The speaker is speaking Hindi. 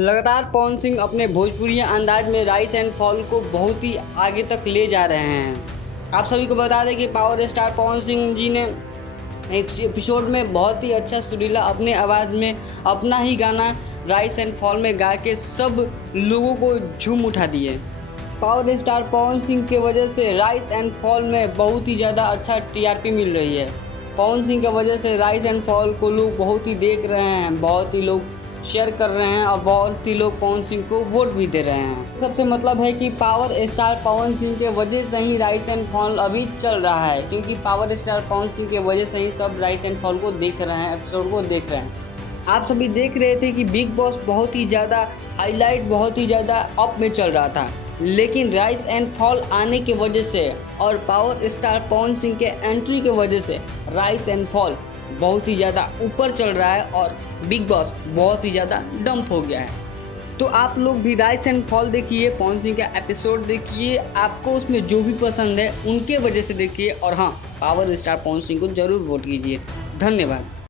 लगातार पवन सिंह अपने भोजपुरिया अंदाज में राइज एंड फॉल को बहुत ही आगे तक ले जा रहे हैं। आप सभी को बता दें कि पावर स्टार पवन सिंह जी ने एक एपिसोड में बहुत ही अच्छा सुरीला अपने आवाज़ में अपना ही गाना राइज एंड फॉल में गा के सब लोगों को झूम उठा दिए। पावर स्टार पवन सिंह के वजह से राइज एंड फॉल में बहुत ही ज़्यादा अच्छा टीआरपी मिल रही है। पवन सिंह की वजह से राइज एंड फॉल को लोग बहुत ही देख रहे हैं, बहुत ही लोग शेयर कर रहे हैं और बहुत ही लोग पवन सिंह को वोट भी दे रहे हैं। सबसे मतलब है कि पावर स्टार पवन सिंह के वजह से ही राइज एंड फॉल अभी चल रहा है, क्योंकि पावर स्टार पवन सिंह के वजह से ही सब राइज एंड फॉल को देख रहे हैं, एपिसोड को देख रहे हैं। आप सभी देख रहे थे कि बिग बॉस बहुत ही ज़्यादा हाईलाइट, बहुत ही ज़्यादा अप में चल रहा था, लेकिन राइज एंड फॉल आने की वजह से और पावर स्टार पवन सिंह के एंट्री की वजह से राइज एंड फॉल बहुत ही ज़्यादा ऊपर चल रहा है और बिग बॉस बहुत ही ज़्यादा डंप हो गया है। तो आप लोग भी राइज एंड फॉल देखिए, पवन सिंह का एपिसोड देखिए, आपको उसमें जो भी पसंद है उनके वजह से देखिए, और हाँ, पावर स्टार पवन सिंह को ज़रूर वोट कीजिए। धन्यवाद।